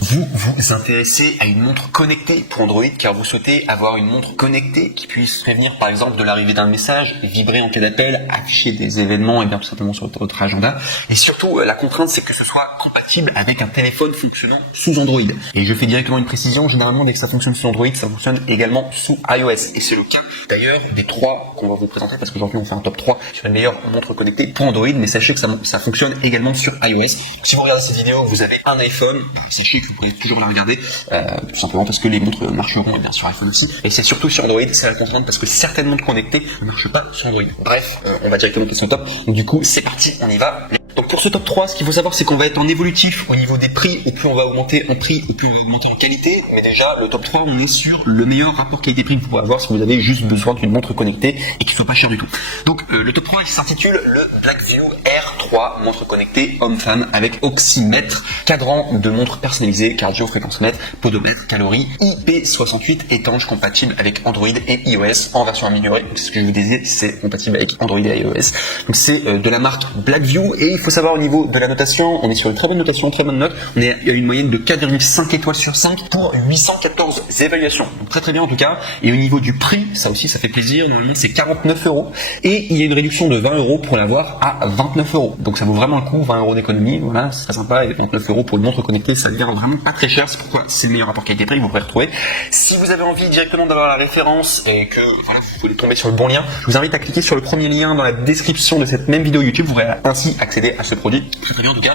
Vous vous intéressez à une montre connectée pour Android car vous souhaitez avoir une montre connectée qui puisse prévenir par exemple de l'arrivée d'un message, vibrer en cas d'appel, afficher des événements et bien tout simplement sur votre agenda. Et surtout, la contrainte c'est que ce soit compatible avec un téléphone fonctionnant sous Android. Et je fais directement une précision, généralement dès que ça fonctionne sous Android, ça fonctionne également sous iOS. Et c'est le cas d'ailleurs des 3 qu'on va vous présenter parce qu'aujourd'hui on fait un top 3 sur les meilleures montres connectées pour Android, mais sachez que ça fonctionne également sur iOS. Si vous regardez cette vidéo, vous avez un iPhone, sachez que vous pourrez toujours la regarder, tout simplement parce que les montres marcheront bien sur iPhone aussi. Et c'est surtout sur Android, c'est la contrainte parce que certaines montres connectées ne marchent pas sur Android. Bref, on va directement passer au top. Donc du coup, c'est parti, on y va. Donc pour ce top 3, ce qu'il faut savoir, c'est qu'on va être en évolutif au niveau des prix. Au plus on va augmenter en prix, au plus on va augmenter en qualité. Mais déjà, le top 3, on est sur le meilleur rapport qualité-prix que vous pouvez avoir si vous avez juste besoin d'une montre connectée et qui soit pas chère du tout. Donc le top 3, il s'intitule le Blackview R3, montre connectée homme-femme avec oxymètre, cadran de montre personnalisée, cardio, fréquence mètre, podomètre, calories, IP68, étanche, compatible avec Android et iOS en version améliorée. Donc c'est ce que je vous disais, c'est compatible avec Android et iOS. Donc c'est de la marque Blackview et il faut savoir au niveau de la notation, on est sur une très bonne notation, très bonne note. On est à une moyenne de 4,5 étoiles sur 5 pour 814 évaluations. Donc très bien en tout cas. Et au niveau du prix, ça aussi ça fait plaisir. Normalement c'est 49 € et il y a une réduction de 20 € pour l'avoir à 29 €. Donc ça vaut vraiment le coup, 20 € d'économie. Voilà, c'est très sympa. Et 29 € pour une montre connectée, ça devient vraiment pas très cher. C'est pourquoi c'est le meilleur rapport qualité-prix. Vous pourrez retrouver. Si vous avez envie directement d'avoir la référence et que voilà, vous voulez tomber sur le bon lien, je vous invite à cliquer sur le premier lien dans la description de cette même vidéo YouTube. Vous pourrez ainsi accéder à ce produit. Très bien en tout cas.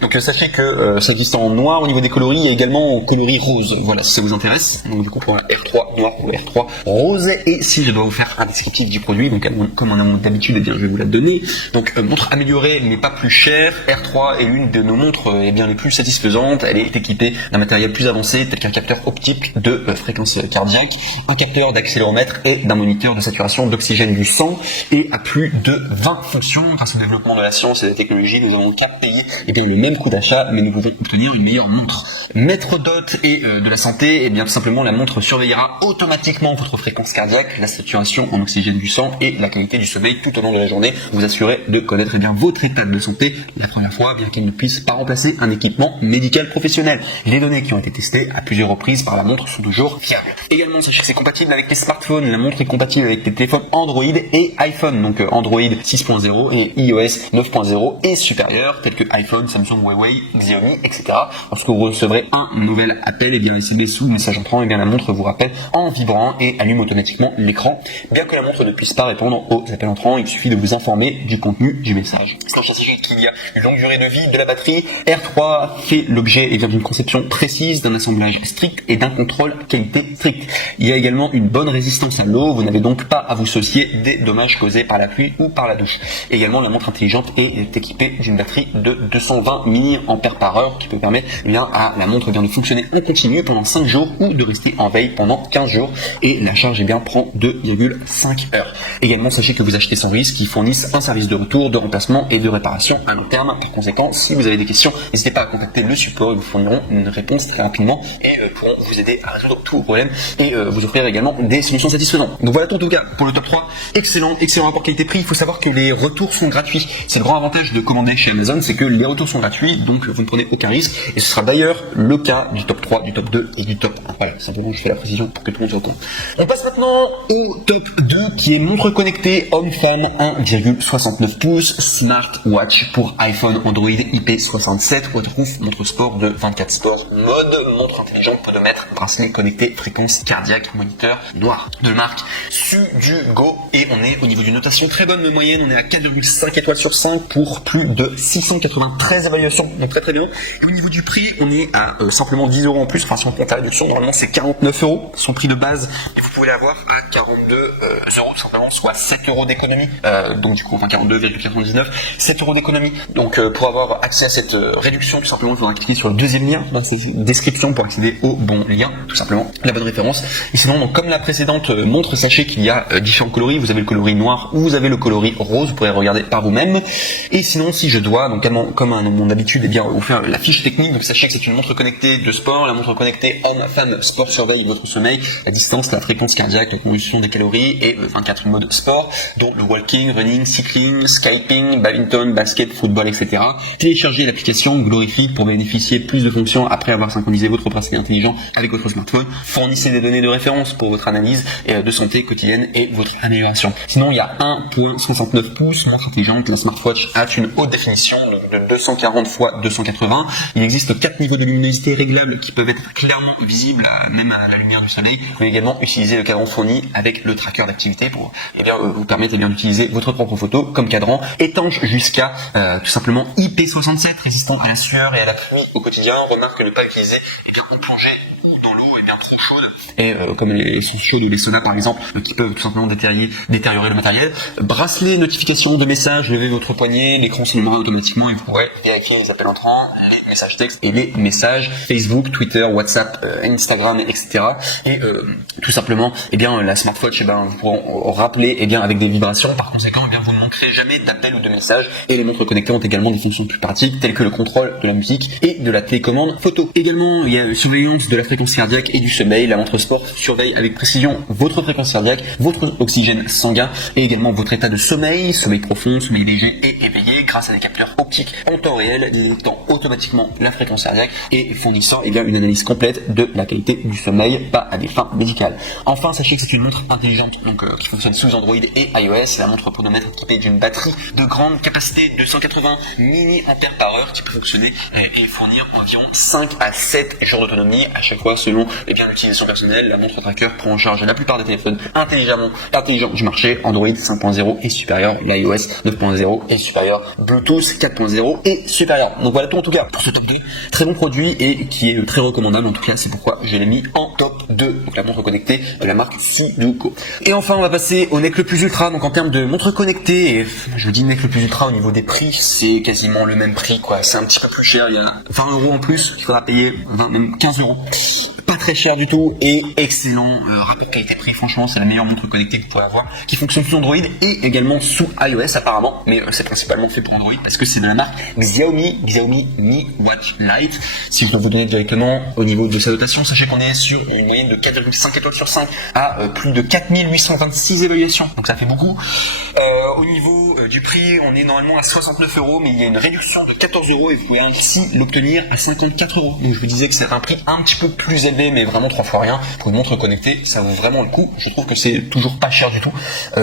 Donc sachez que ça existe en noir au niveau des coloris et également en coloris rose. Voilà, si ça vous intéresse. Donc du coup pour un R3 noir ou R3 rose. Et si je dois vous faire un descriptif du produit, donc comme on a d'habitude, eh bien je vais vous la donner. Donc montre améliorée mais pas plus chère. R3 est l'une de nos montres les plus satisfaisantes. Elle est équipée d'un matériel plus avancé tel qu'un capteur optique de fréquence cardiaque, un capteur d'accéléromètre et d'un moniteur de saturation d'oxygène du sang et à plus de 20 fonctions. Grâce au développement de la science et de la technologie, nous avons qu'à payer le même coût d'achat, mais nous pouvons obtenir une meilleure montre. Maître d'hôte et de la santé, et bien tout simplement la montre surveillera automatiquement votre fréquence cardiaque, la saturation en oxygène du sang et la qualité du sommeil tout au long de la journée. Vous assurez de connaître votre état de santé la première fois, bien qu'il ne puisse pas remplacer un équipement médical professionnel. Les données qui ont été testées à plusieurs reprises par la montre sont toujours fiables. Également, sachez que c'est compatible avec les smartphones. La montre est compatible avec les téléphones Android et iPhone, donc Android 6.0 et iOS 9.0 et supérieur, tels que iPhone, Samsung, Huawei, Xiaomi, etc. Lorsque vous recevrez un nouvel appel, SMS sous message entrant, la montre vous rappelle en vibrant et allume automatiquement l'écran. Bien que la montre ne puisse pas répondre aux appels entrants, il suffit de vous informer du contenu du message. Sachez qu'il y a une longue durée de vie de la batterie. R3 fait l'objet d'une conception précise, d'un assemblage strict et d'un contrôle qualité strict. Il y a également une bonne résistance à l'eau, vous n'avez donc pas à vous soucier des dommages causés par la pluie ou par la douche. Également, la montre intelligente est équipée d'une batterie de 220 mAh qui peut permettre à la montre de fonctionner en continu pendant 5 jours ou de rester en veille pendant 15 jours et la charge prend 2,5 heures. Également, sachez que vous achetez sans risque, ils fournissent un service de retour, de remplacement et de réparation à long terme. Par conséquent, si vous avez des questions, n'hésitez pas à contacter le support, ils vous fourniront une réponse très rapidement et pourront vous aider à résoudre tous vos problèmes et vous offrir également des solutions satisfaisantes. Donc voilà en tout cas pour le top 3. Excellent rapport qualité-prix. Il faut savoir que les retours sont gratuits. C'est le grand avantage de commander chez Amazon, c'est que les retours sont gratuits, donc vous ne prenez aucun risque et ce sera d'ailleurs le cas du top 3, du top 2 et du top 1. Voilà, simplement je fais la précision pour que tout le monde soit au courant. On passe maintenant au top 2 qui est montre connectée homme-femme 1,69 pouces smartwatch pour iPhone, Android, IP67, waterproof, montre sport de 24 sports, mode, montre intelligente, podomètre, bracelet connecté, fréquence cardiaque, moniteur noir de marque Sudugo et on est au niveau d'une notation très bonne de moyenne, on est à 4,5 étoiles sur 5 pour plus de 693 évaluations, donc très bien. Et au niveau du prix, on est à simplement 10 € en plus, enfin si on compte la réduction, normalement c'est 49 €, son prix de base, et vous pouvez l'avoir à 42 € tout simplement, soit 7 € d'économie, donc du coup, 42,99, 7 € d'économie. Donc pour avoir accès à cette réduction, tout simplement, il faudra cliquer sur le deuxième lien dans cette description pour accéder au bon lien, tout simplement, la bonne référence. Et sinon, donc, comme la précédente montre, sachez qu'il y a différents coloris, vous avez le coloris noir ou vous avez le coloris rose, vous pourrez regarder par vous-même. Et sinon, si je dois, donc comme à mon habitude, vous faire la fiche technique, donc sachez que c'est une montre connectée de sport, la montre connectée homme-femme sport surveille votre sommeil, la distance, la fréquence fréquence cardiaque, la combustion des calories et 24 modes sport, dont le walking, running, cycling, skyping, badminton, basket, football, etc. Téléchargez l'application Glorifique pour bénéficier de plus de fonctions après avoir synchronisé votre bracelet intelligent avec votre smartphone. Fournissez des données de référence pour votre analyse de santé quotidienne et votre amélioration. Sinon, il y a 1.69 pouces, montre intelligente. La smartwatch a une haute définition de 240 x 280. Il existe 4 niveaux de luminosité réglables qui peuvent être clairement visibles, même à la lumière du soleil. Vous pouvez également utiliser le cadran fourni avec le tracker d'activité pour vous permettre d'utiliser votre propre photo comme cadran, étanche jusqu'à tout simplement IP67, résistant à la sueur et à la pluie au quotidien. Remarque ne pas utiliser en plongée ou dans l'eau trop chaude, et comme les sources chaudes ou les saunas par exemple, qui peuvent tout simplement détériorer le matériel. Bracelet notification de messages, levez votre poignet, l'écran s'allumera automatiquement et vous pourrez vérifier les appels entrants, les messages textes et les messages Facebook, Twitter, WhatsApp, Instagram, etc. Et tout simplement, la smartwatch, vous pourrez rappeler avec des vibrations. Par conséquent, vous ne manquerez jamais d'appels ou de messages. Et les montres connectées ont également des fonctions plus pratiques telles que le contrôle de la musique et de la télécommande photo. Également, il y a une surveillance de la fréquence cardiaque et du sommeil. La montre sport surveille avec précision votre fréquence cardiaque, votre oxygène sanguin et également votre état de sommeil, sommeil profond, sommeil léger et éveillé grâce à des capteurs optiques en temps réel, détectant automatiquement la fréquence cardiaque et fournissant une analyse complète de la qualité du sommeil, pas à des fins médicales. Enfin, sachez que c'est une montre intelligente qui fonctionne sous Android et iOS. La montre podomètre équipée d'une batterie de grande capacité de 180 mAh qui peut fonctionner et fournir environ 5 à 7 jours d'autonomie à chaque fois selon l'utilisation personnelle. La montre tracker prend en charge la plupart des téléphones intelligents du marché, Android 5.0 et supérieur, l'iOS 9.0 et supérieur, Bluetooth 4.0 et supérieur. Donc voilà tout en tout cas pour ce top 2, très bon produit et qui est très recommandable en tout cas, c'est pourquoi je l'ai mis en top 2, donc la montre connectée de la marque Sudoku. Et enfin on va passer au NEC le plus ultra, donc en termes de montre connectée, et je dis NEC le plus ultra au niveau des prix, c'est quasiment le même prix quoi, c'est un petit peu plus cher, il y a 20 € en plus qu'il faudra payer, 20, même 15 €. Pas très cher du tout et excellent rapport qualité-prix, franchement c'est la meilleure montre connectée que vous pourrez avoir, qui fonctionne sous Android et également sous iOS apparemment, mais c'est principalement fait pour Android parce que c'est de la marque Xiaomi Mi Watch Lite. Si je dois vous donner directement au niveau de sa dotation, sachez qu'on est sur une moyenne de 4,5 étoiles sur 5 à plus de 4826 évaluations, donc ça fait beaucoup. Au niveau du prix, on est normalement à 69 €, mais il y a une réduction de 14 € et vous pouvez ainsi l'obtenir à 54 €. Donc je vous disais que c'est un prix un petit peu plus élevé, mais vraiment 3 fois rien. Pour une montre connectée, ça vaut vraiment le coup. Je trouve que c'est toujours pas cher du tout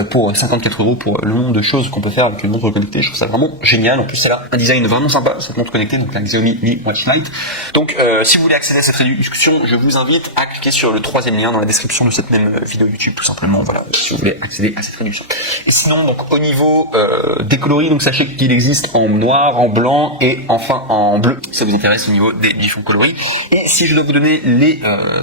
pour 54 € pour le nombre de choses qu'on peut faire avec une montre connectée. Je trouve ça vraiment génial. En plus, elle a un design vraiment sympa, cette montre connectée, donc la Xiaomi Mi Watch Lite. Donc si vous voulez accéder à cette réduction, je vous invite à cliquer sur le 3e lien dans la description de cette même vidéo YouTube, tout simplement. Voilà, si vous voulez accéder à cette réduction. Et sinon, donc au niveau des coloris, donc sachez qu'il existe en noir, en blanc et enfin en bleu. Si ça vous intéresse au niveau des différents coloris. Et si je dois vous donner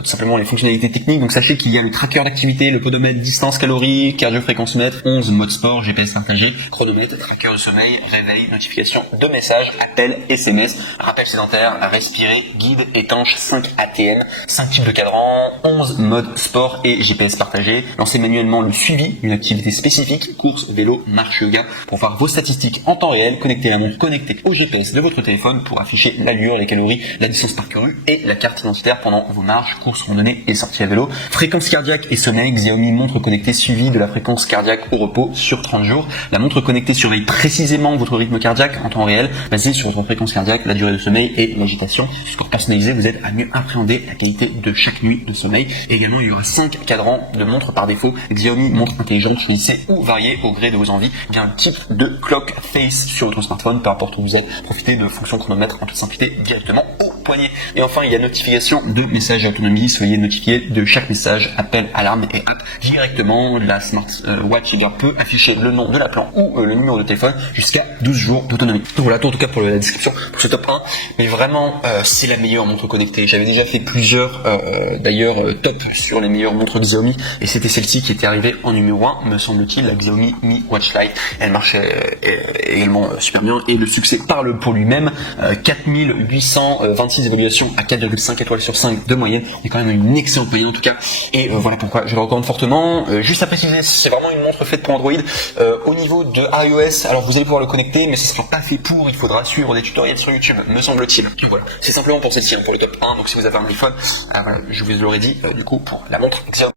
tout simplement les fonctionnalités techniques, donc sachez qu'il y a le tracker d'activité, le podomètre, distance, calories, cardio-fréquence-mètre, 11 modes sport, GPS partagé, chronomètre, tracker de sommeil, réveil, notification de messages, appels, SMS, rappel sédentaire, respirer, guide, étanche, 5 ATM, 5 types de cadrans, 11 modes sport et GPS partagé. Lancez manuellement le suivi d'une activité spécifique, course, vélo, marche, yoga, pour voir vos statistiques en temps réel. Connectez la montre connectée au GPS de votre téléphone pour afficher l'allure, les calories, la distance parcourue et la carte identitaire pendant vos marches, courses, randonnées et sorties à vélo. Fréquence cardiaque et sommeil, Xiaomi montre connectée suivie de la fréquence cardiaque au repos sur 30 jours. La montre connectée surveille précisément votre rythme cardiaque en temps réel, basé sur votre fréquence cardiaque, la durée de sommeil et l'agitation. Pour personnaliser, vous aide à mieux appréhender la qualité de chaque nuit de sommeil. Et également, il y aura 5 cadrans de montres par défaut. Xiaomi montre intelligente, choisissez ou variez au gré de vos envies. Bien le type de clock face sur votre smartphone, peu importe où vous êtes. Profitez de fonction chronomètre en toute simplicité directement au poignet. Et enfin, il y a notification de messages d'autonomie. Soyez notifié de chaque message, appel, alarme et app directement. La smartwatch peut afficher le nom de l'appelant ou le numéro de téléphone jusqu'à 12 jours d'autonomie. Donc voilà tout en tout cas pour la description pour ce top 1. Mais vraiment, c'est la meilleure montre connectée. J'avais déjà fait plusieurs top sur les meilleures montres Xiaomi et c'était celle-ci qui était arrivée en numéro 1, me semble-t-il, la Xiaomi Mi Watch Lite. Elle marchait également super bien et le succès parle pour lui-même. 4826 évaluations à 4,5 étoiles sur 5 de moyenne. On est quand même une excellente moyenne en tout cas. Et voilà pourquoi je la recommande fortement. Juste à préciser, c'est vraiment une montre faite pour Android. Au niveau de iOS, alors vous allez pouvoir le connecter, mais ce sera pas fait pour. Il faudra suivre des tutoriels sur YouTube, me semble-t-il. Voilà, c'est simplement pour celle-ci, pour le top 1. Donc si vous avez un iPhone, voilà, je vous l'aurais dit, du coup pour la montre Xiaomi.